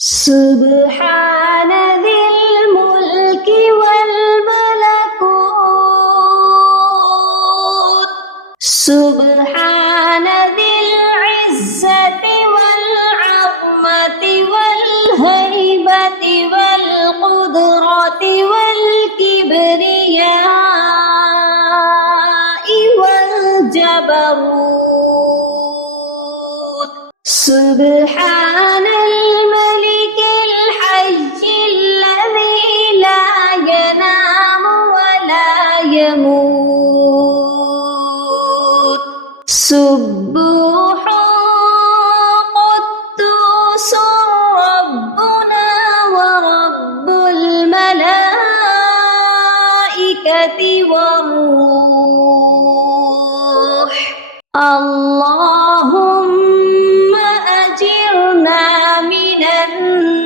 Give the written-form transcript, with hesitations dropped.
سبحان ذي الملك والملكوت سبحان ذي العزة والعظمة والهيبة والقدرة والكبرياء والجبروت سبحان